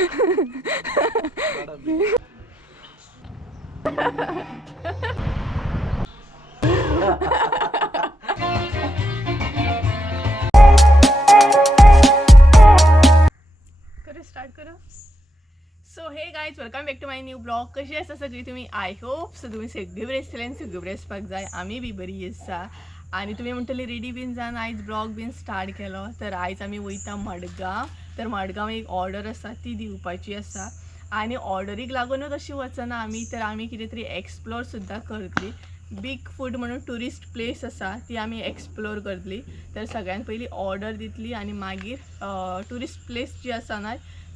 Start करू. So hey guys, welcome back to my new blog. कशी आसा सगळी तुम्ही? आय होप सो तुम्ही सगळी बरी आसतली आनी सगळी बरी आसपाक जाय. आमी बी बरी आसा. आणि तुम्ही म्हणटली रेडी बीन जावन आयज ब्लॉग बीन स्टार्ट केलो. तर आयज आमी वयता मडगांव. तर मडगांव एक ऑर्डर आसा ती दिवपाची आसा. आणि ऑर्डरीक लागूनच अशी वचना आमी, तर आमी कितें तरी एक्सप्लोर सुद्दां करतली. बीग फूड म्हणून टुरिस्ट प्लेस आसा ती आमी एक्सप्लोर करतली. तर सगळ्यात पयली ऑर्डर दितली आणि मागीर टुरिस्ट प्लेस जी आसा ना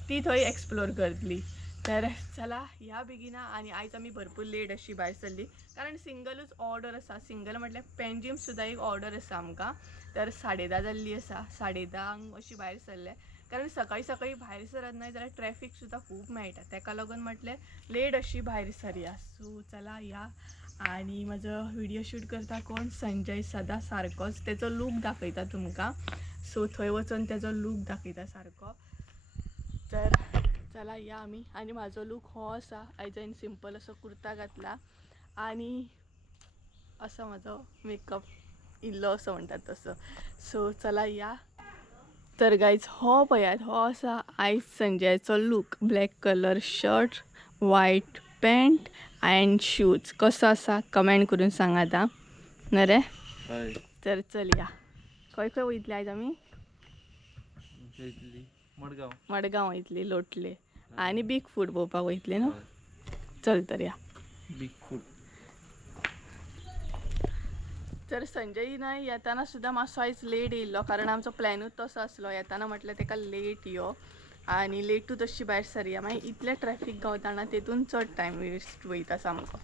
ती थंय एक्सप्लोर करतली. तर चला या बेगिना. आणि आयज आमी भरपूर लेट अशी भायर सरली, कारण सिंगलूच ऑर्डर आसा. सिंगल म्हटल्यार पेंजीम सुद्दां एक ऑर्डर आसा आमकां. तर 10:30 जाल्ली आसा. 10:30 अशी भायर सरले, कारण सकाळी सकाळी भायर सरत नाही जाल्यार ट्रॅफिक सुद्दां खूब मेळटा. ताका लागून म्हटलें लेट अशी भायर सरया. सो चला या. आणि म्हजो व्हिडिओ शूट करता कोण? संजय. सदां सारकोच तेजो लूक दाखयता तुमकां. सो थंय वचून तेजो लूक दाखयता सारको. तर चला या आमी. आणि माझो लूक हो आसा. आयज हांवें सिंपल असो कुर्ता घातला आणि असो म्हजो मेकअप इल्लो असो म्हणटात तसो. सो चला या. तर गायज हो पळयात, हो आसा आयज संजयाचो look. Black colour shirt, white pant and shoes. कसो आसा कमेंट करून सांगा आतां. नरे तर चल या. खंय खंय वयतले आयज आमी? मडगांव वयतली, लोटले आणि बीग फूड पळोवपाक वयतले न्हू. चल तर या. Big food. तर संजय ना येताना सुद्दां मातसो आयज लेट येयल्लो, कारण आमचो प्लॅनूच तसो आसलो. येताना म्हटल्यार ताका लेट यो आणि लेटूच अशी भायर सरया. मागीर इतलें ट्रॅफिक गावता ना तेतून चड टायम वेस्ट वयता सामको.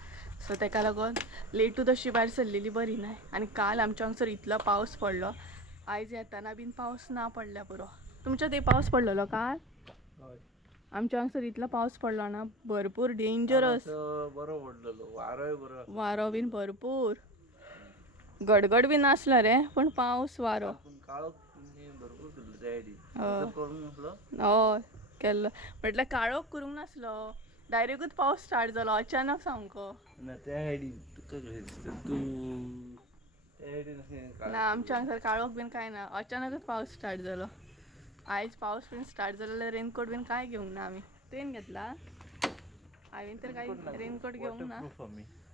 सो ताका लागून लेटूच अशी भायर सरलेली बरी न्हय. आनी काल आमच्या हांगसर इतलो पावस पडलो. आयज येताना बीन पावस ना पडल्या पुरो. तुमच्या थंय पावस पडलेलो काल? आमच्या हांगसर इतलो पावस पडलो ना, भरपूर डेंजरस. बरो पडलेलो, वारोय बरो. वारो बीन भरपूर. गडगड बी नासलो रे, पण पावस वारो. हय केल्लो. म्हटल्यार काळोख करूंक नासलो, डायरेक्टूच पावस स्टार्ट जालो अचानक सामको. ना आमच्या हांगसर काळोख बीन काय ना, अचानकच पावस स्टार्ट जालो. आयज पावस बीन स्टार्ट जालो जाल्यार रेनकोट बीन काय घेवंक ना आमी. तुवें घेतला? हांवें तर काय रेनकोट घेवंक ना.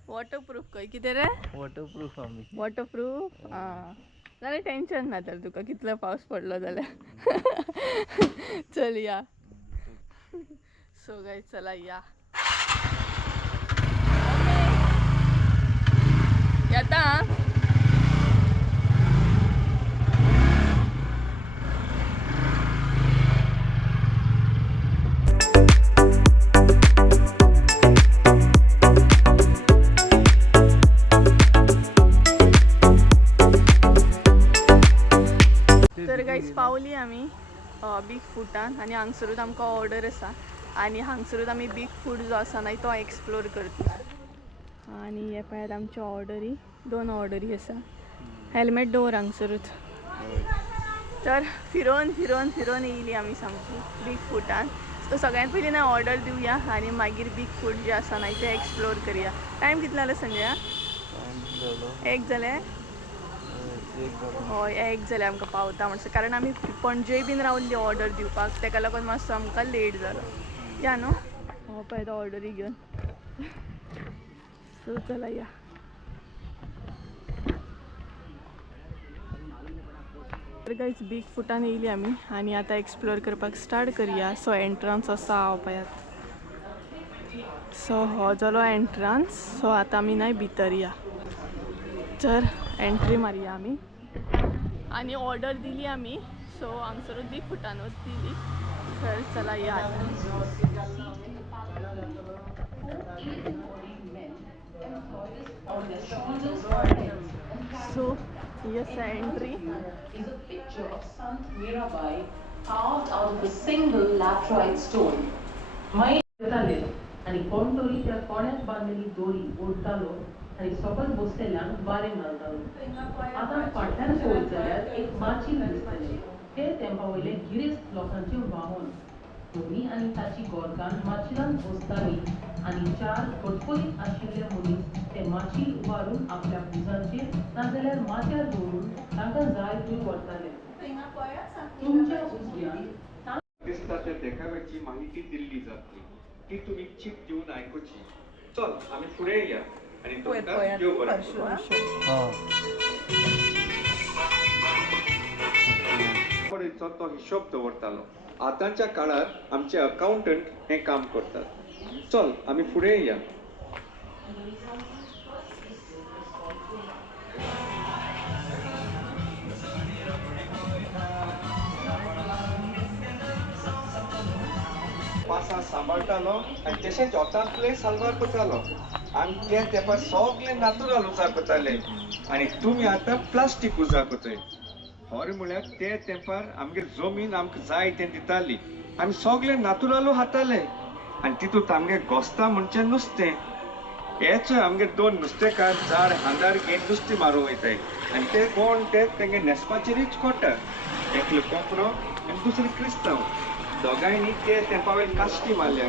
वॉटरप्रूफ खंय कितें रे? वॉटरप्रूफ आमी. वॉटरप्रूफ हां, जाल्यार टेन्शन ना तर तुका कितलो पावस पडलो जाल्यार. चल या. सो गायज चला या. येता. तर गायज पावली आमी बीग फूडान. आणि हांगसरूच आमकां ऑर्डर आसा. आणि हांगसरूच आमी बीग फूड जो आसा ना तो एक्सप्लोर करता. आणि हे पळयात आमच्या ऑर्डरी, 2 ऑर्डरी आसा. हेल्मेट दवर हांगसरूच. तर फिरोन फिरोन फिरोन येयली आमी सामकी बीग फूडान. सो सगळ्यात पयलीं ना ऑर्डर दिवया आणि मागीर बीग फूड जे आसा ना ते एक्सप्लोर करया. टायम कितलो जालो संजया? 1 जालें. हय 1 जालें आमकां पावता म्हणसर, कारण आमी पणजे बीन रावल्ली ऑर्डर दिवपाक. ताका लागून मातसो आमकां लेट जालो. या न्हू. हो पळय ऑर्डरी घेवन. सो चला या. तर गायज बीग फूडान येयली आमी आणि आता एक्सप्लोर करपाक स्टार्ट करया. सो एंट्रन्स असो हा पळयात. सो हो जालो एंट्रन्स. सो आतां आमी ना भितर या. तर एंट्री मारया आमी. आणि ऑर्डर दिली आमी. सो हांगसरूच बीग फूडानूच दिली. तर चला या. So yes entry is a picture of Sant Mirabai carved out of a single laterite stone. आणि कोणतरी त्या कोण्यात बांधलेली दोरी ओढतालो आणि सकल बसलेल्यान बारे घालतालो. आता फाटल्यान पळयत जाल्यार एक माची दिसतले. ते तेंपा वयले गिरेस्त लोकांचे वाहन. दोनी आनी ताची गोरकान माचयेरांत बसतालीं आनी 4 फटफटीत आशिल्ले मनीस ते माचयेर उबारून आपल्या पुजाचेर नाजाल्यार माथ्यार दवरून तांकां जाय थंय व्हरताले. तुमच्या उजव्यान क्रिस्ताच्या देखाव्याची माहिती दिल्ली जातली ती तुम्ही चीक दिवन आयकुची. चल आम्ही पुढे या आणि तुमकां देव बरें करूं. पडीचो तो हिशोब दवरतालो. आतांच्या काळार आमचे अकाउंटंट हे काम करतात. चल आम्ही पुढे या. पासा सांबाळटालो आनी तशेंच वचांतले साल्वार करतालो. आमी ते तेंपार सगळे नॅचरल उजार करताले आनी तुमी आतां प्लास्टीक उजार करताय. खरें म्हळ्यार ते तेंपार आमगे जमीन आमकां जाय तें दिताली. आमी सगळे नॅचरलू हाडटाले आनी तितूंत आमगे घोस्ता म्हणचे नुस्तें. हेच आमगे 2 नुस्तेकार झाड हांदार घेवन नुस्तें मारूं वयताय आनी ते कोण ते तेंगे न्हेसपाचेरच कोट्टा. एकलो कोंकणो आनी दुसरो क्रिस्तांव. दोगांयनी ते तेंपावेल काश्टी मारल्या.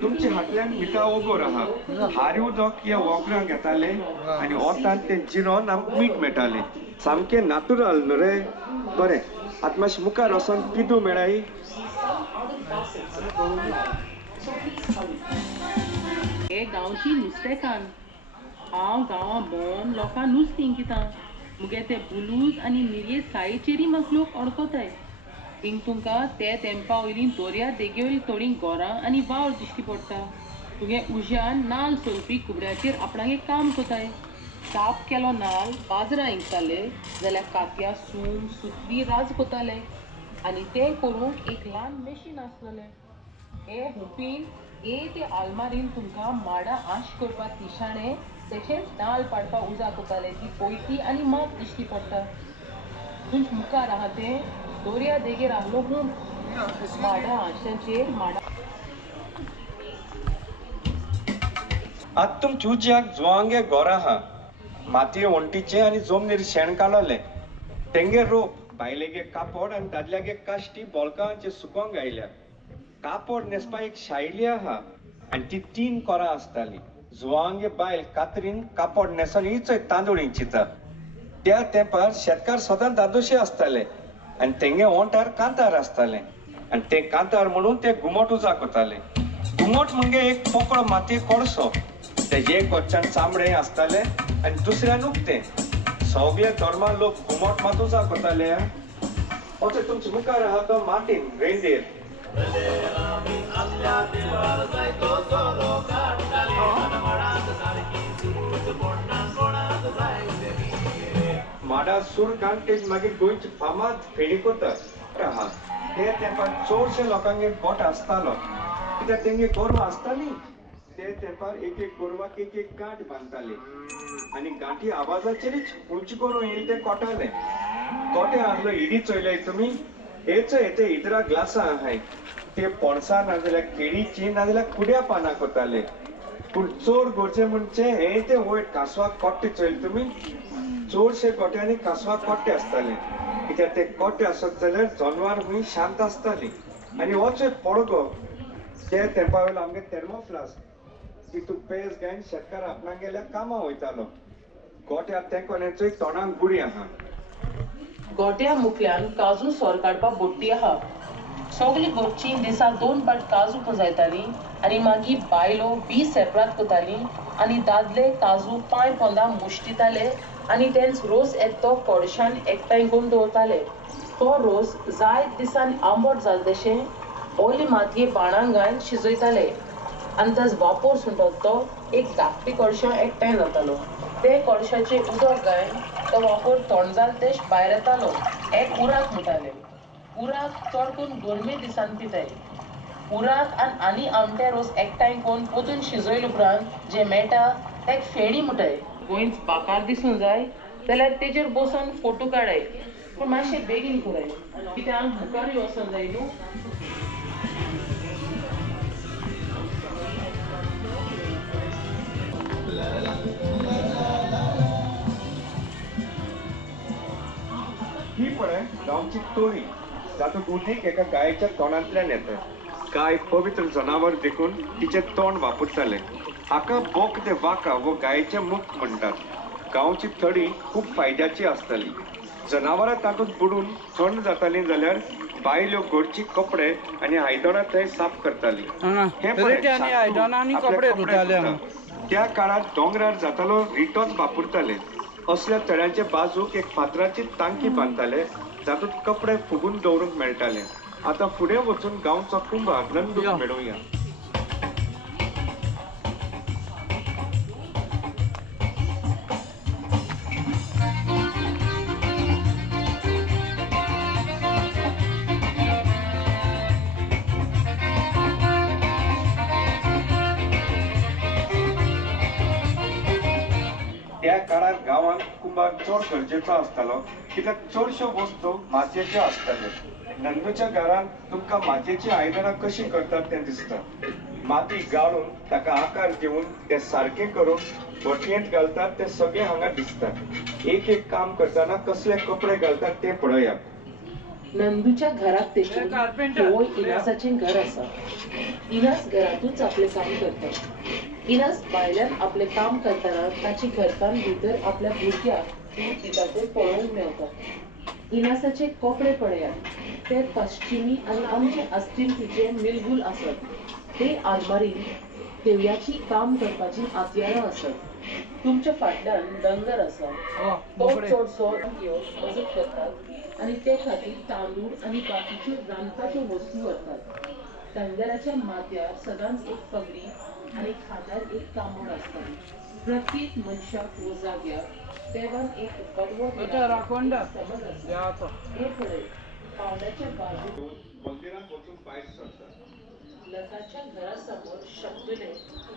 तुमचे हाटल्यान मिठा ओगोर आहा. हारी उदक ह्या वोकरांक घेताले आनी ओतान ते जिरोन आमकां मीठ मेळटाले. सामकें नॅचरल न्हू रे. बरें आतां मातशें मुखार वचोन पिदू मेळाय. हे गांवची नुस्तेकान. हांव गांवां भोंवन लोकांक नुस्तें इंकितां. मुगे ते बुलूज आनी मिरये सायेचेरय म्हाका लोक अडकताय. हिंग तुमकां ते तेंपा वयलीं दर्या देगेवयलीं थोडीं घरां आनी वावर दिश्टी पडटा. तुगे उज्यान नाल्ल सोलपी कुबड्याचेर आपणागे काम कोताय. साफ केलो नाल्ल बाजरां इंकताले जाल्यार कात्या सूम सुतली राज कोताले आनी तें करूंक एक ल्हान मशीन आसलेलें. हे हुपीन ते आलमारीन तुमकां माडा आश करपाक तिशाणें तशेंच नाल्ल पाडपाक उजार कोताले. ती पोयती आनी माप दिश्टी पडटा. तुमच मुखार आहा तें दर्या देगेर आहलो म्हूण माडा आशांचेर माडा. आतां तुमच्या उज्याक जुवांगे घर आहा. मातये वंटीचे आनी जमनीर शेण काडलें. तेंगे रोप बायलेगे कापड आनी दादल्यागे काश्टी बोलकांचे सुकोंक आयल्या. कापड न्हेसपा एक शायली आहा आनी ती 3 कोरां आसताली. जुवांगे बायल कातरीन कापड न्हेसोन इचय तांदूळ इंचिता. त्या तेंपार शेतकार सदां दादोशे आसताले आनी तेंगे ओंठार कांतार आसताले आनी ते कांतार म्हणून ते घुमट उजार कोताले. घुमट म्हणजे एक पोकळो मातये कोळसो. तेजे एक वच्च्यान चामडे आसताले आनी दुसऱ्यान उक्तें. सगळे धर्मान लोक घुमट मात उजार कोताले. ओचे तुमचे मुखार आहा तो मार्टीन रेंदेर. माडा सूर कांटेज मागीर गोंयची फामाद फेणीकोतर आहा. ते तेंपार चडशे लोकांगे गोठ आसतालो कित्याक तेंगे गोरवां आसतालीं. ते तेंपार एक गोरवाक एक गांठ बांदताले आनी गांठी आवाजाचेरच खंयची गोरवां येयली ते कोटाले. कोटे आहलो इडी चोयल्याय तुमी. हेचे इतरा ग्लासां आहाय. ते पणसां नाजाल्यार केळीची नाजाल्यार कुड्या पानां कोताले. पूण चोर गोरचे म्हणचे हे ते वयर कांसवाक कोट्टे चोयले तुमी. चडशे गोट्यांनी कांसवाक कोट्टे आसताले कित्याक ते कोट्टे आसत जाल्यार जनवार खूंय शांत आसताली. आनी होचो पडगो ते तेंपावेलो आमगे थर्मोफ्लास्क. तितूंत पेज घायन शेतकार आपणाक गेल्या कामां वयतालो. गोट्यार ते कोण्याचोय तोंडाक गुडी आहा. गोट्या मुखल्यान काजू सोर काडपाक बोट्टी आहा. सगळीं घरचीं दिसा 2 पाट काजू पुंजायतालीं आनी मागीर बायलो बी सेपरात कोतालीं आनी दादले काजू 5 पोंदां मुश्टिताले आनी तेंच रोस तो कोळशान एकठांय करून दवरताले. तो रोस जायत दिसान आंबट जाल तशें ओली मातये बाणांक घायन शिजयताले आनी ताचो वापर सुटत तो एक धाकटी कोळशो एकठांय जातालो. ते कोळशाचेर उदक घायन तो वापर थंड जाल तेश भायर येतालो. एक उराक म्हणटाले. उराक चड करून गरमे दिसान पिताय. उराक आनी आमटे रोस एकठांय करून पोतून शिजयले उपरांत जे मेळटा ताका फेणी म्हणटाय. गोंयच बाकार दिसूंक जाय जाल्यार तेजेर बसून फोटो काडाय. पूण मातशें बेगीन कराय कित्याक मुखारूय वचूंक जाय न्हू. ही पळय गांवची तोरी जातूंत उदीक एका गायेच्या तोंडांतल्यान येता. गाय पवित्र जनावर देखून तिचे तोंड वापरताले. हाका बोक दे वाका व गायेचे मुख म्हणटात. गांवची थडी खूप फायद्याची आसताली. जनावरां तातूंत बुडून थंड जाताली जाल्यार बायल्यो घरची कपडे आनी आयदनां थंय साफ करताली. हे पळय, सातू आपले कपडे धुता. त्या काळात दोंगरार जातालो रिटोच वापरताले. असल्या तळ्यांचे बाजूक एक फातराची टांकी बांदताले जातूंत कपडे फुगून दवरूंक मेळटाले. आता फुडें वचून गांवचो कुंभार नंदूक मेळोवया. त्या काळात गांवांत कुंभार चड गरजेचो आसतालो कित्याक चडश्यो वस्तू मातयेच्यो आसताल्यो. नंदूच्या घरांत तुमकां मातयेची आयदनां कशी करतात तें दिसता. माती गाळून ताका आकार दिवन तें सारकें करून भटयेंत घालतात तें सगळें हांगा दिसता. एक एक काम करतना कसले कपडे घालतात तें पळयात. नंदूच्या घरात देखून केवळ इनासाचे घर आसा. इनास घरातूच आपले काम करता. इनास भायल्यान आपले काम करताना ताची घरकाम भितर आपल्या भुरग्याक दूध दिता ते पळोवंक मेळटा. इनासाचे कपडे पळयात. ते पश्चिमी आनी आमचे अस्तिमतीचे मिलगुल आसत. ते आलमारीन देवयाची काम करपाची आतयारां आसत. तुमच्या फाटल्यान डंगर आसा. तो चडसो घेवन मजत करतात आनी ते खातीर तांदूळ आनी बाकीच्यो रांदपाच्यो वस्तू व्हरतात. डंगराच्या माथ्यार सदांच एक पगडी आनी खांद्यार एक कामोड आसता. प्रत्येक मनशाक व जाग्यार देवान एक कडवो समज आसता. हे पळय, पावलाच्या बाजून मंदिरांत वचून भायर सरतात. लताच्या घरासमोर शब्दले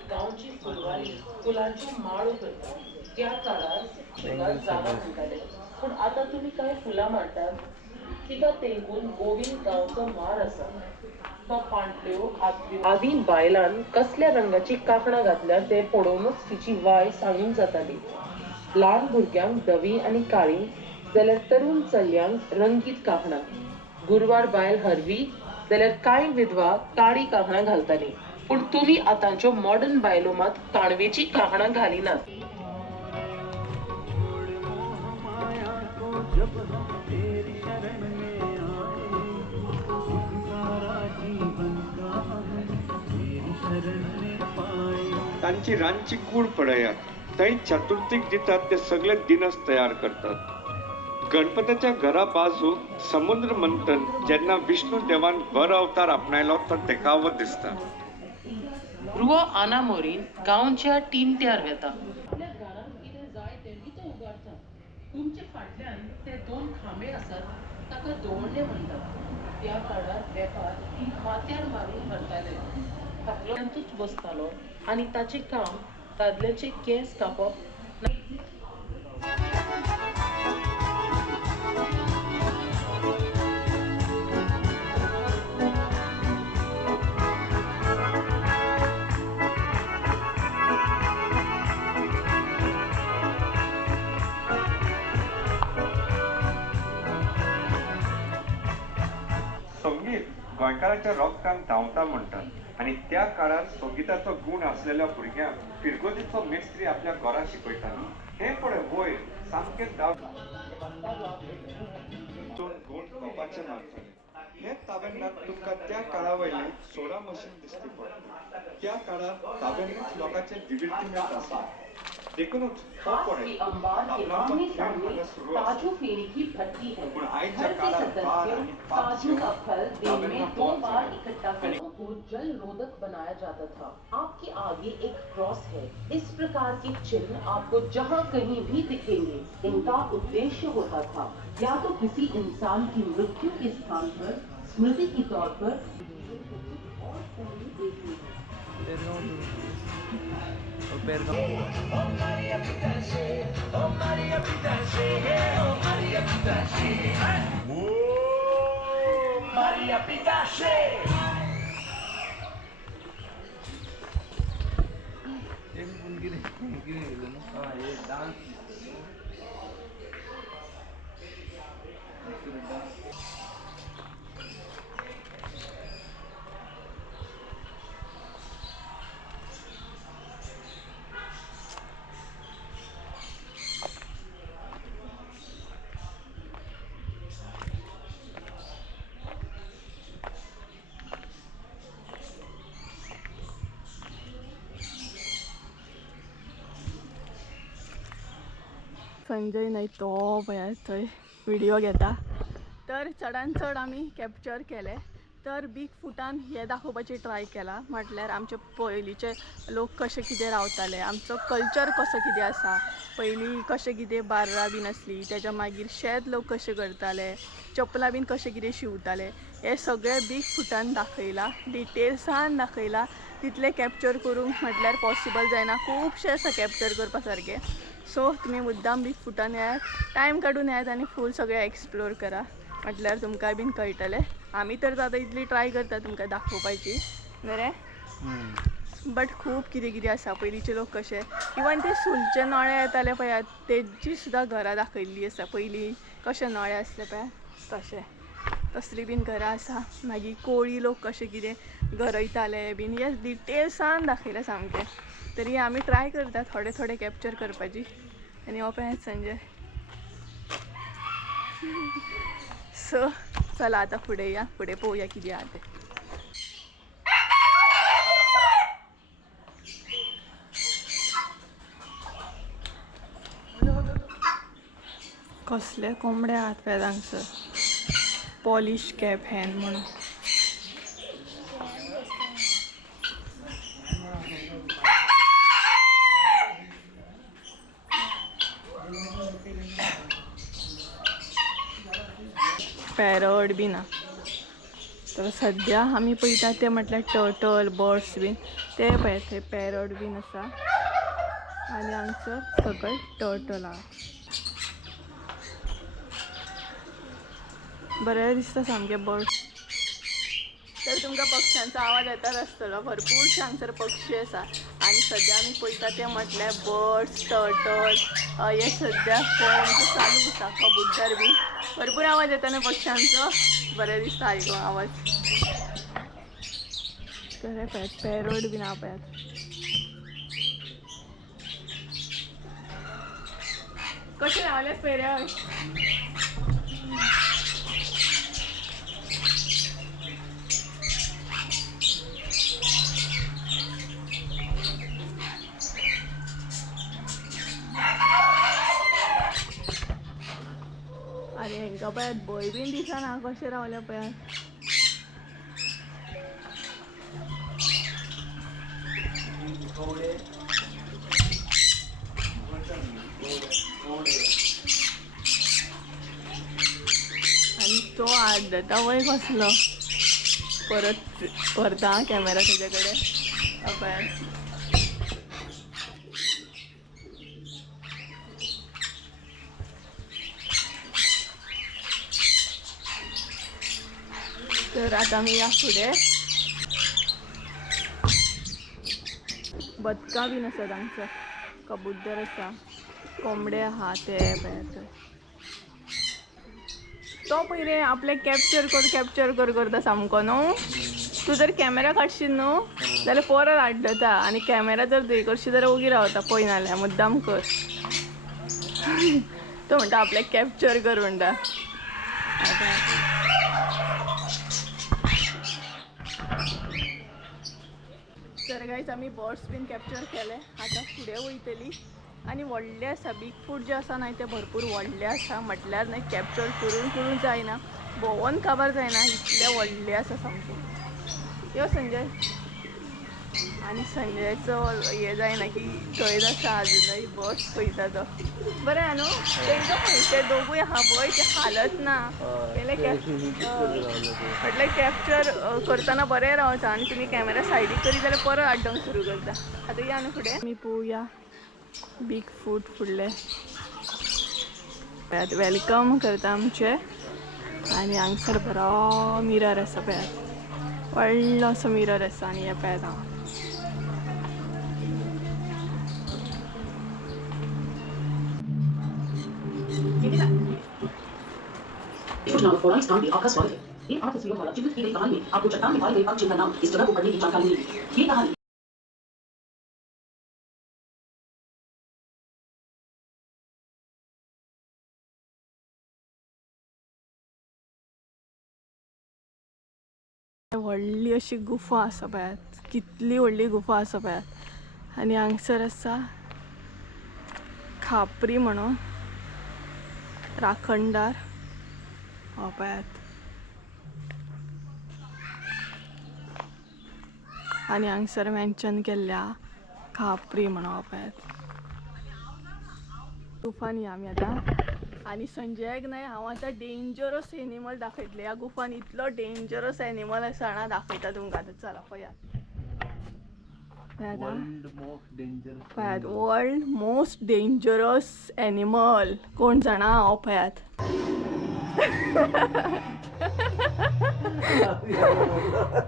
गांवची फुलवारी फुलांच्यो माळो करतात. त्या काळात शेतात जागा म्हणटाले, पूण आता तुम्ही काय फुलां मांडटात. तिका तेंकून गोविंद गांवचो मार आसा. तो पांटल्यो आदी बायलांन कसल्या रंगाची कांकणां घातल्यार ते पळोवनूच तिची वाय सांगूंक जाताली. ल्हान भुरग्यांक धवी आनी काळी जाल्यार तरुण चलयांक रंगीत कांकणां. गुरवार बायल हरवी जाल्यार कांय विधवा काळी कांकणां घालताली. पूण तुमी आतांच्यो मॉडर्न बायलो मात काणवेची कांकणां घालिनात. तांची रांदची कूड पळयात. थंय चतुर्थीक दितात ते सगळे दिनस तयार करतात. गणपतीच्या घरा बाजूक समुद्र मंथन जेन्ना विष्णू देवान वर अवतार आपणायलो तो देखावो दिसता. रुओ आनामोरीन गांवच्या टिमट्यार वेता. आपल्या घरांत कितें जाय तें तो उगारता. तुमचे फाटल्यान ते दोन खांबे आसात ताका दवणले म्हणटात. त्या काळार वेपार ती माथ्यार मारून व्हरताले. फाटल्यानूच बसतालो आनी ताचें काम दादल्याचे केंस कापप. संगीत गोंयकाराच्या रक्तान धांवता म्हणटात. आनी त्या काळार संगीताचो गूण आसलेल्या भुरग्यांक फिरगोदीचो मेस्त्री आपल्या घरा शिकयताली. हे पळय वयर सामकें गूण कपाचे मारताले. हे ताबेंनात तुमकां त्या काळा वयलें सोडा मशीन दिसती पडटा. त्या काळार ताबेंनीच लोकांचे दिविर्ती मेळत आसले. देखूनच हो पळय काजू फेरी की भट्टी है। पण हर आयच्या के काळात बार सदस्य आणि काजू का फल दिन में 2 बार ताबेंनात इकट्ठा करने को जल रोधक बनाया जाता था। आपके आगे एक क्रॉस है। इस प्रकार के चिन्ह आपको जहाँ कहीं भी दिखेंगे। इनका उद्देश्य होता था या तो किसी इंसान की मृत्यु के स्थान पर स्मृति के तौर पर संजय नाही तो पळय थंय व्हिडिओ घेता. तर चडान चड आमी कॅप्चर केले. तर बीग फुटान हे दाखोवपाची ट्राय केला, म्हटल्यार आमचे पयलींचे लोक कशे कितें रावताले, आमचो कल्चर कसो कितें आसा, पयलीं कशें कितें बार्रां बीन आसली, तेच्या मागीर शेत लोक कशें करताले, चपलां बीन कशें कितें शिवताले, हे सगळें बीग फुटान दाखयलां, डिटेल्सान दाखयलां. तितले कॅप्चर करूंक म्हटल्यार पॉसिबल जायना, खुबशे आसा कॅप्चर करपा सारकें. सो तुमी मुद्दाम बीग फुटान येयात, टायम काडून येयात आनी फूल सगळें एक्सप्लोर करा, म्हटल्यार तुमकां बीन कळटलें. आमी तर आतां इतली ट्राय करता तुमकां दाखोवपाची बरें, बट खूब कितें कितें आसा. पयलींचे लोक कशे इवन ते सुलचे नळे येताले पळयात, तेजी सुद्दां घरां दाखयल्लीं आसा. पयलीं कशे नळे आसले पळय तशे, तसलीं बीन घरां आसा. मागीर कोळी लोक कशे कितें गरयताले बीन, हे डिटेल्सान दाखयलें सामकें. तरी आमी ट्राय करता थोडे थोडे कॅप्चर करपाची. आनी हो पळयात संजय. सो चला आता फुडें या, फुडें पळोवया कितें आहा तें. कसले कोंबडे आहात पळय हांगसर, पॉलिश कॅप हॅन म्हणून. पॅरट बीन ना. तर सद्या आमी पळयता ते म्हटल्यार टर्टल बर्ड्स बीन, ते पळय थंय पॅरट बीन आसा. आनी हांगसर सकयल टर्टल आहा. बरें दिसता सामकें बर्ड्स. तर तुमकां पक्ष्यांचो आवाज येताच आसतलो, भरपूरशे हांगसर पक्षी आसा. आनी सद्या आमी पळयता ते म्हटल्यार बर्ड्स, टर्टल, हे सद्या चालू आसा. कबुतर बीन भरपूर आवाज येता न्हू पक्ष्यांचो, बरें दिसता आयकूंक आवाज. तर पळयात पॅरट बीन आहा पळयात. कशें रावले पॅरट? अरे हांकां पळयात भंय बीन दिसना, कशें रावले पळयात. आनी तो आड्डता वय कसलो. परत व्हरता कॅमेरा तेजे कडेन. पळयात तर आता आमी या फुडें. बदकां बीन आसात हांगसर, कबूतर आसा, कोंबडे आहा ते पळयात. तो पळय रे आपले कॅप्चर कर करता सामको न्हू. तूं जर कॅमेरा काडशीत न्हू जाल्यार परत आड्डता, आनी कॅमेरा जर धुय करशी जाल्यार ओगी रावता, पळय नाल्यार मुद्दाम कर. तो म्हणटा आपले कॅप्चर कर म्हणटा. तर गायज आमी बर्ड्स बीन कॅप्चर केले. आतां फुडें वयतली. आनी व्हडले आसा, बीग फूट जे आसा न्हय ते भरपूर व्हडले आसा, म्हटल्यार न्हय कॅप्चर करून जायना, भोंवून काबार जायना, इतले व्हडले आसा सामके. यो संजय. आनी संजयचो हे जायना की थंय आसा आजुनूय बर्ड्स पळयता तो. बरें आहा न्हू. तेंकां पळय ते दोगूय आहा पळय, ते हालत ना. म्हटल्यार कॅप्चर करतना बरें रावता. आनी तुमी कॅमेरा सायडीक करी जाल्यार परत आड्डोंक सुरू करता. आतां या न्हू फुडें. आमी पळोवया बीग फूट फुडले. पळयात वेलकम करता आमचे. आनी हांगसर बरो मिरर आसा पळयात, व्हडलो असो मिरर आसा. आनी हे पळयात हांव. पौराणिक स्थान में आपका स्वागत है। इन 8 तस्वीरों द्वारा चित्रित की गई कहानी में आपको चट्टान में पाए गए पक्षी का नाम, इस जगह को पढ़ने की जानकारी मिलेगी। ये कहानी व्हडली अशी गुफा आसा पळयात, कितली व्हडली गुफा आसा पळयात. आनी हांगसर आसा खापरी म्हणून, राखणदार हो पळयात. आनी हांगसर मेन्शन केल्ल्या खापरी म्हणून हो पळयात. गुफान या आमी आतां. आनी संजयाक न्हय हांव आतां डेंजरस एनिमल दाखयतलें. ह्या गुफान इतलो डेंजरस एनिमल आसा ना, दाखयता तुमकां आतां. चला पळयात. पळयात वर्ल्ड मोस्ट डेंजरस एनिमल कोण जाणा? हो पळयात.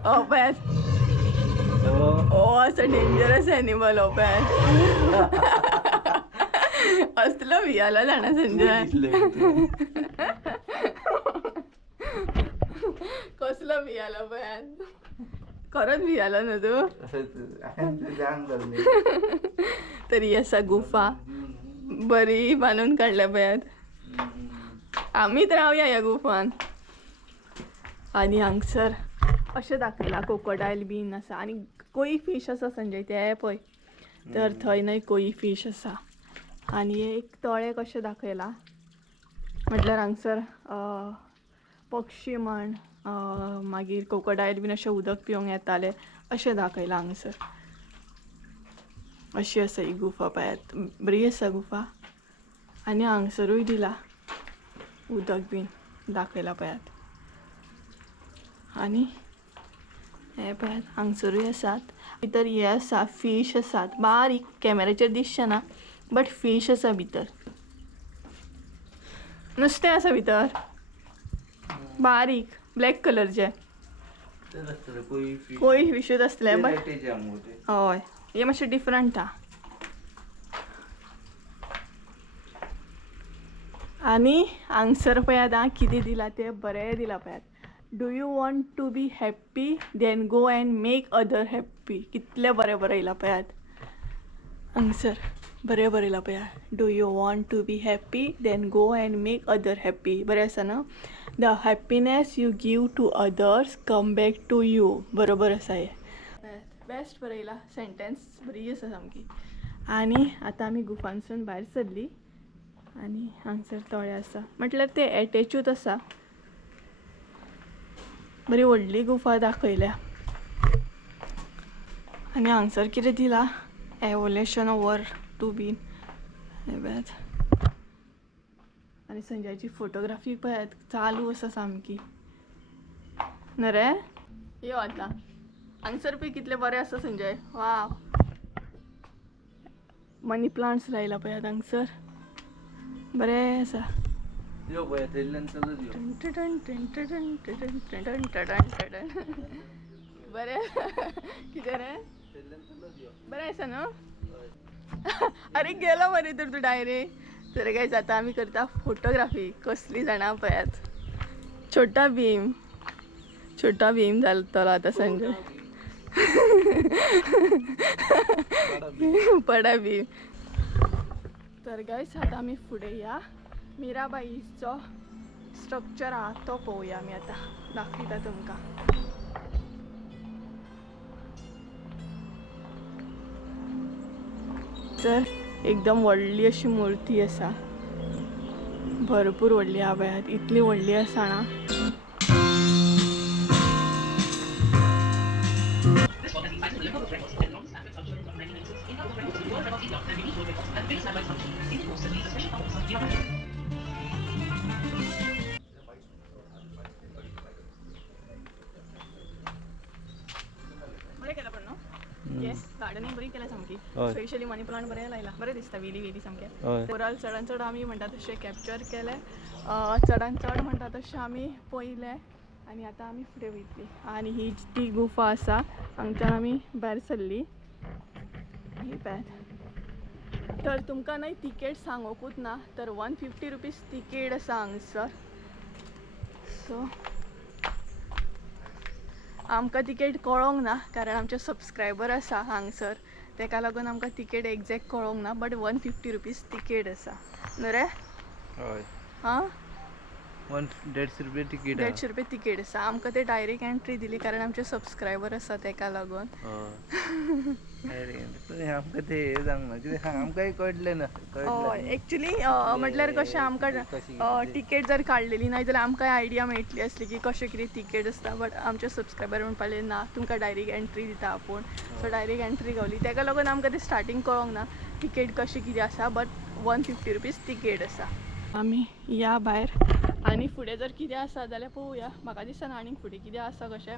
हो पळयात. हो असो डेंजरस एनिमल हो पळयात. असलो भियालो जाणा संजय. कसलो भियालो पळयात. खरोच भियालो न्हू तू? तरी आसा गुफा बरी बांदून काडल्या पळयात. आमीच रावया ह्या गुफान. आनी हांगसर अशें दाखयलां कोकोडायल बीन आसा. आनी कोई फीश आसा संजय ते पळय. तर थंय न्हय कोई फीश आसा. आनी एक तळे कशें दाखयलां म्हटल्यार हांगसर पक्षी म्हण मागीर कोकोडायल बीन अशें उदक पिवंक येताले अशें दाखयलां हांगसर. अशी आसा ही गुफा पळयात. बरी आसा गुफा. आनी हांगसरूय दिला उदक बीन दाखयलां पळयात. आनी हे पळयात हांगसरूय आसात. भितर हे आसा फीश आसात बारीक. कॅमेराचेर दिसचे ना बट फीश आसा भितर. नुस्तें आसा भितर बारीक ब्लॅक कलरचे. कोई फिशूच आसले बट हय हे मातशें डिफरंट हा. आनी हांगसर पळयात आं कितें दिलां तें बरें दिलां पळयात. Do you want to be happy then go and make other happy. कितलें बरें बरयलां पळयात हांगसर. बरें बरयलां पळयात. Do you want to be happy then go and make other happy. बरें आसा न्हू? The happiness you give to others come back to you. बरोबर आसा हे. बेस्ट बरयलां सेंटेन्स. बरी आसा सामकी. आनी आतां आमी गुफांसून भायर सरली. आनी हांगसर तळे आसा म्हटल्यार ते एटॅचूच आसा. बरी व्हडली गुफा दाखयल्या. आनी हांगसर कितें दिलां एवोल्युशन ओवर टू बीन. हे पळयात. आनी संजयाची फोटोग्राफी पळयात चालू आसा सामकी. न्हू रे? यो आतां. हांगसर पळय कितलें बरें आसा संजय. वाव. मनी प्लांट्स लायला पळयात हांगसर. बरें आसा. बरें कितें रे? बरें आसा न्हू? अरे गेलो मरे तर तू डायरेक्ट. तर गायज आतां आमी करता फोटोग्राफी. कसली जाणां पळयात. छोटा भीम जातलो आतां संजय. बडा भीम. तर गायज आतां आमी फुडें या. मिराबाईचो स्ट्रक्चर आहा तो पळोवया आमी आतां. दाखयता तुमकां. तर एकदम व्हडली अशी मुर्ती आसा. भरपूर व्हडली आहा पळयात. इतली व्हडली आसा ना. बरें केलां पण न्हू. येस गार्डनिंग बरी केल्या सामकी. स्पेशली मनी प्लांट बरें लायला. बरें दिसता वेली सामकें. ओवरऑल चडान चड आमी म्हणटा तशें कॅप्चर केलें. चडान चड म्हणटा तशें आमी पळयलें. आनी आतां आमी फुडें वयतली. आनी ही ती गुफा आसा हांगच्यान आमी भायर सरली. ही पळयात. तर तुमकां न्हय तिकेट सांगोकूच ना. तर 150 रुपीज तिकेट आसा हांगसर. सो आमकां तिकेट कळोंक ना कारण आमचे सबस्क्रायबर आसा हांगसर. तेका लागून आमकां तिकेट एग्जॅक्ट कळोंक ना. बट 150 रुपीज तिकेट आसा. न्हू रे? हय. हां 150 रुपये तिकीट 150 रुपये तिकीट आसा. आमकां ते डायरेक्ट एंट्री दिली कारण आमचे सबस्क्रायबर आसा तेका लागून. आमकां ते हे सांगना कित्याक आमकांय कळटलें ना. हय एक्चुली म्हटल्यार कशें आमकां तिकेट जर काडलेली ना जाल्यार आमकांय आयडिया मेळटली आसली की कशें कितें तिकेट आसता. बट आमचे सबस्क्रायबर म्हणपाले ना तुमकां डायरेक्ट एंट्री दिता आपूण. सो डायरेक्ट एंट्री गावली तेका लागून आमकां ते स्टार्टींग कळोंक ना तिकेट कशी कितें आसा. बट 150 रुपीज तिकेट आसा. आमी या भायर आनी फुडें जर कितें आसा जाल्यार पळोवया. म्हाका दिसता आनीक फुडें कितें आसा कशें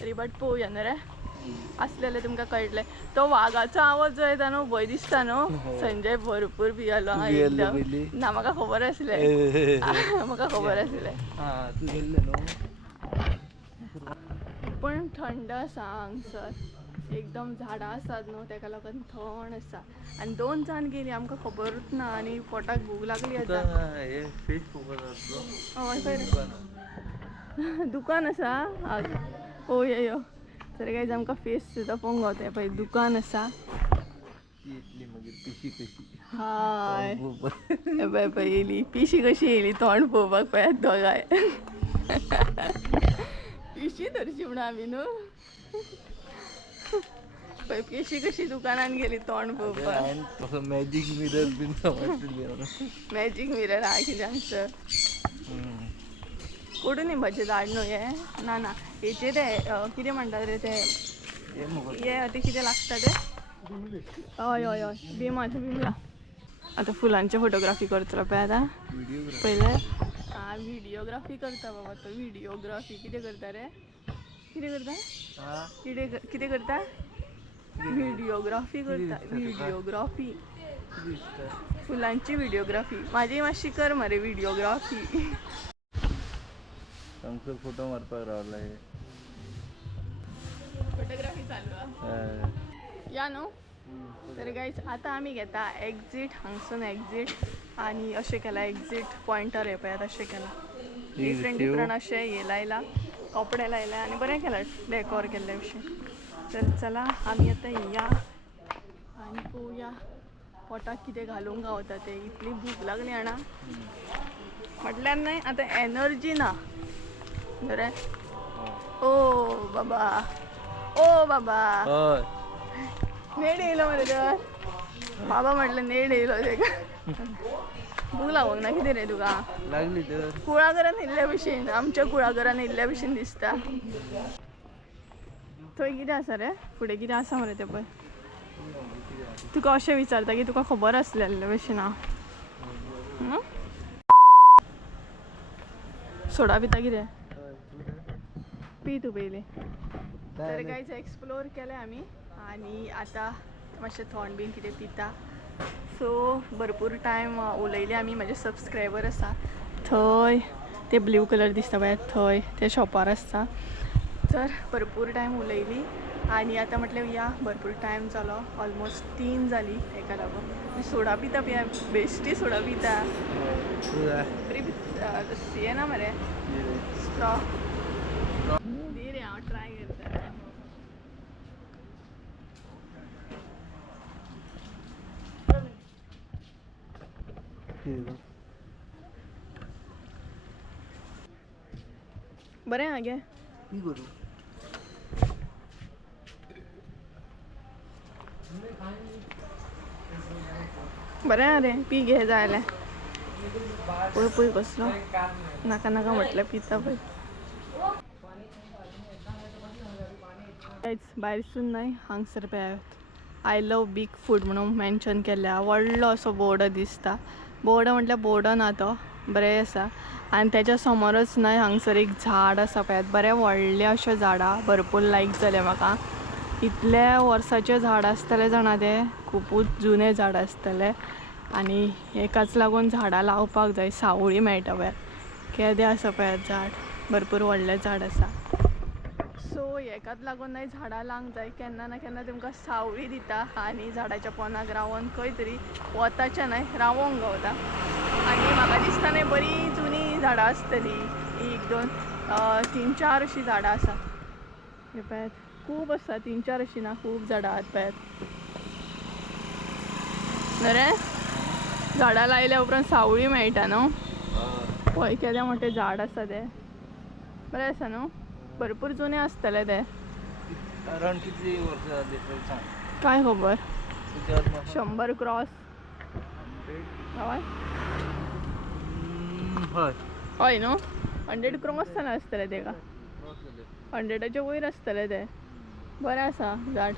तरी बट पळोवया न्हू रे. असलें जाल्यार तुमकां कळटलें. तो वाघाचो आवाज जो येता न्हू भंय दिसता न्हू. संजय भरपूर भियेलो एकदम. ना म्हाका खबर आसलें म्हाका खबर आसलें. तूं गेल्लें न्हू. पण थंड आसा हांगसर. एकदम झाडां आसात न्हू तेका लागून थंड आसा. आनी 2 जाण गेली आमकां खबरूच ना आनी पोटाक भूक लागली आतां. हय खंय दुकान आसा. ओय यो तर काय आमकां फेस सुद्दां पळोवंक गावता. पळय दुकान आसा. हाय पळय पळय येयली पिशी कशी येयली तोंड पळोवपाक पळयात दोगांय. पिशी धरची म्हणून आमी न्हू. पळय पिशी कशी दुकानान गेली तोंड पळोवपाक. मॅजीक मिरर बीन समजतली. मॅजीक मिरर हा कितें हांगसर. कडुनिंबाचें झाड न्हू हें. ना ना हेचे ते कितें म्हणटात रे ते हे ते कितें लागता ते. हय हय हय बिमलां बिमलां. आतां फुलांचे फोटोग्राफी करतलो पळय आतां. पयले व्हिडिओग्राफी करता बाबा तो. व्हिडिओग्राफी कितें करता रे. कितें करता कितें करता. व्हिडिओग्राफी करता. व्हिडिओग्राफी फुलांची व्हिडिओग्राफी. म्हाजी मातशी कर मरे व्हिडिओग्राफी. हांगसर फोटो मारपाक रावला हे. फोटोग्राफी चालू या न्हू. तर गायज आतां आमी घेता एक्झीट. हांगसून एक्झीट आनी अशें केलां एक्झीट पॉयंटर हे पळयात अशें केलां. डिफरंट अशें हे लायला कपडे लायला आनी बरें केलां डेकोर केल्ले भशेन. तर चला आमी आतां या आनी पळोवया पोटाक कितें घालूंक गावता ते. इतली भूक लागली जाणा म्हटल्यार न्हय आतां एनर्जी ना रे. ओ बाबा ओ बाबा नेड येयलो मरे तर. बाबा म्हटलं नेड येयलो तेका. भूक लागोंक ना कितें रे तुका. लागली तर कुळागरान येयल्ल्या भशेन. आमच्या कुळागरान येयल्ल्या भशेन दिसता. थंय कितें आसा रे फुडें कितें आसा मरे तें पळय. तुका अशें विचारता की तुका खबर आसलेल्या भशेन हांव. सोडा पिता कितें पी तूं पयलीं. तर गायज एक्सप्लोर केलें आमी आनी आतां मातशें थंड बीन कितें पिता. सो भरपूर टायम उलयले आमी. म्हाजे सबस्क्रायबर आसा थंय ते ब्ल्यू कलर दिसता पळय थंय ते शॉपार आसता. तर भरपूर टायम उलयली आनी आतां म्हटल्यार या भरपूर टायम जालो. ऑलमोस्ट 3 जाली. हेका लागून सोडा पिता पिया बेश्टी सोडा पिता. बरी येना मरे स्ट्रॉ दी रे हांव ट्राय करता. बरें आहा गे. बरें आहा रे पी घे जाय जाल्यार. पळय पळय कसलो नाका नाका म्हटल्यार पिता पळय. भायरसून न्हय हांगसर पळयात आय लव बीग फूड म्हणून मेन्शन केल्या. व्हडलो असो बोर्ड दिसता. बोर्ड म्हटल्यार बोर्ड ना तो बरें आसा. आनी तेच्या समोरच न्हय हांगसर एक झाड आसा पळयात. बरें व्हडलें अशें झाडां भरपूर लायक जालें म्हाका. इतल्या वर्साचें झाड आसतलें जाणा तें. खुबूच जुनें झाड आसतलें आनी हेकाच लागून झाडां लावपाक जाय. सावळी मेळटा पळयात केदें आसा पळयात झाड. भरपूर व्हडलें झाड आसा. सो हेकाच लागून न्हय झाडां लावंक जाय. केन्ना ना केन्ना तुमकां सावळी दिता आनी झाडाच्या पोंदाक रावन खंय तरी वताचें न्हय रावोंक गावता. आनी म्हाका दिसता न्हय बरी जुनी झाडां आसतली. 1 2 3 4 अशीं झाडां आसा. हे पळयात खूब आसा. 3 4 अशीं ना खूब झाडां आसात पळयात. न्हू रे झाडां लायल्या उपरांत सावळी मेळटा न्हू. पळय केदे मोठे झाड आसा ते बरें आसा न्हू भरपूर जुने आसतले ते कारण कितली वर्ष जाली पळय सांग काय खबर तुज्यात म्हाका 100 क्रॉस हय हय हय न्हू 100 क्रॉस जावन आसतले तेका 100च्या वयर आसतले ते बरें आसा झाड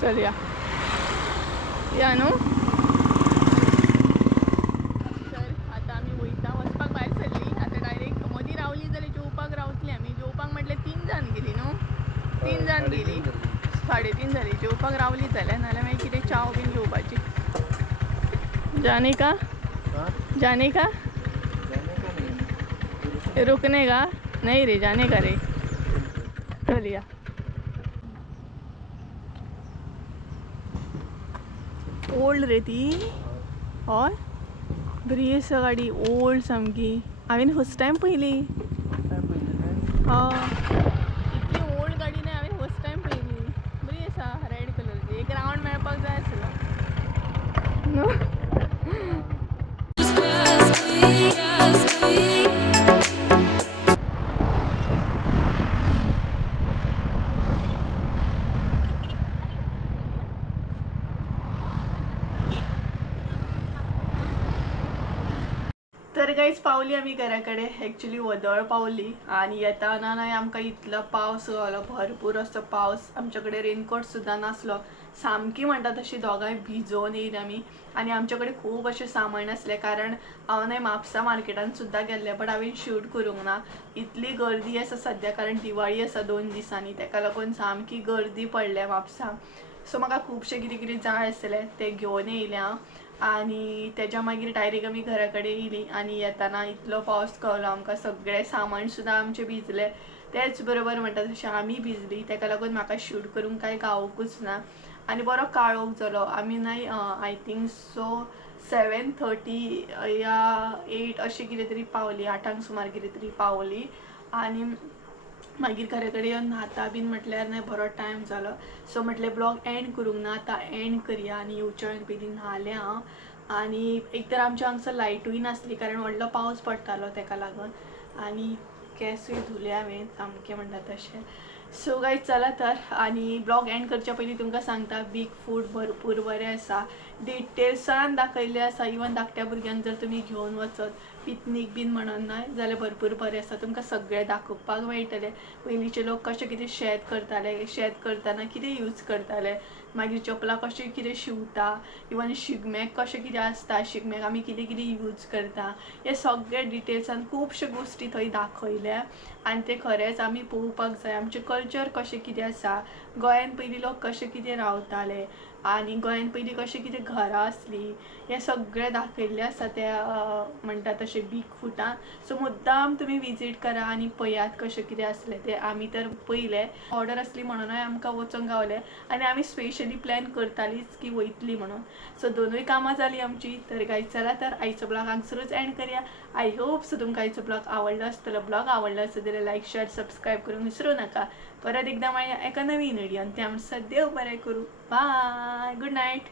चल या न्हू तर आतां आमी वयता वचपाक भायर सरली आतां डायरेक्ट मदीं रावली जाल्यार जेवपाक रावतली आमी जेवपाक म्हटल्यार 3 जाण गेली न्हू 3 जाण गेली 3:30 जाली जेवपाक रावली जाल्यार नाल्यार मागीर कितें चाव बीन घेवपाची जाने का रुकने का नहीं रे जाने का रे चल या ओल्ड रे ती हय बरी आसा गाडी ओल्ड सामकी हांवें फर्स्ट टायम पयली हय इतली ओल्ड गाडी न्ही हांवें फर्स्ट टायम पयली बरी आसा रेड कलरची एक रावंड मेळपाक जाय आसलो न्हू तर गाईज पावली आमी घरा कडेन एक्चुली वदळ पावली आणि येताना नाही आमकां इतलो पावस गावलो भरपूर असो पावस आमच्या कडेन रेनकोट सुद्दां नासलो सामकी म्हणटा तशी दोगांय भिजोवन येयली आमी आनी आमचे कडेन खूब अशें सामान आसलें कारण हांव न्हय म्हापसा मार्केटान सुद्दां गेल्लें बट हांवें शूट करूंक ना इतली गर्दी आसा सद्या कारण दिवाळी आसा 2 दिसांनी तेका लागून सामकी गर्दी पडल्या म्हापसा सो म्हाका खुबशें कितें कितें जाय आसलें तें घेवन येयलें हांव आणि त्याच्या मागीर डायरेक्ट आमी घरा कडेन येयली आनी येताना इतलो पावस गावलो आमकां सगळें सामान सुद्दां आमचें भिजलें तेच बरोबर म्हणटा तशें आमी भिजली तेका लागून म्हाका शूट करूंक कांय गावोकूच ना आनी बरो काळोख जालो आमी नाही आय थिंक सो 7:30 या 8 अशें कितें तरी पावली 8 सुमार कितें तरी पावली आनी मागीर घरा कडेन येवन न्हाता बीन म्हटल्यार न्हय बरो टायम जालो सो म्हटलें ब्लॉग एंड करूंक ना आतां एंड करया आनी येवच्या पयलीं न्हालें हांव आनी एक तर आमच्या हांगसर लायटूय नासली कारण व्हडलो पावस पडटालो तेका लागून आनी केंसूय धुले हांवें सामकें म्हणटा तशें सो गायज चला तर आनी ब्लॉग एंड करच्या पयलीं तुमकां सांगता बीग फूड भरपूर बरें आसा डिटेल्सान दाखयल्लें आसा इवन धाकट्या भुरग्यांक जर तुमी घेवन वचत पिकनीक बीन म्हणून न्हय जाल्यार भरपूर बरें आसा तुमकां सगळें दाखोवपाक मेळटलें पयलींचे लोक कशें कितें शेत करताले शेत करतना कितें यूज करताले मागीर चपलां कशें कितें शिंवता इवन शिगम्याक कशें कितें आसता शिगम्याक आमी कितें कितें यूज करता हे सगळे डिटेल्सान खुबश्यो गोश्टी थंय दाखयल्या आनी ते खरेंच आमी पळोवपाक जाय आमचें कल्चर कशें कितें आसा गोंयान पयलीं लोक कशें कितें रावताले आनी गोंयान पयलीं कशें कितें घरां आसलीं हें सगळें दाखयल्लें आसा त्या म्हणटा तशें बीग फुटान सो मुद्दाम तुमी विजीट करा आनी पळयात कशें कितें आसलें तें आमी तर पयलें ऑर्डर आसली म्हणूनय आमकां वचूंक गावलें आनी आमी स्पेशली प्लॅन करतालींच की वयतली म्हणून सो दोनूय कामां जालीं आमची तर गायज चला तर आयचो ब्लॉग हांगसरूच एंड करया आय होप सो तुमकां आयचो ब्लॉग आवडलो आसतलो ब्लॉग आवडलो आसत जाल्यार लायक शेअर सबस्क्रायब करूंक विसरूं नाका परत एकदा मेळया एका नवीन व्हिडियोन ते आमकां देव बरें करूं बाय गुड नायट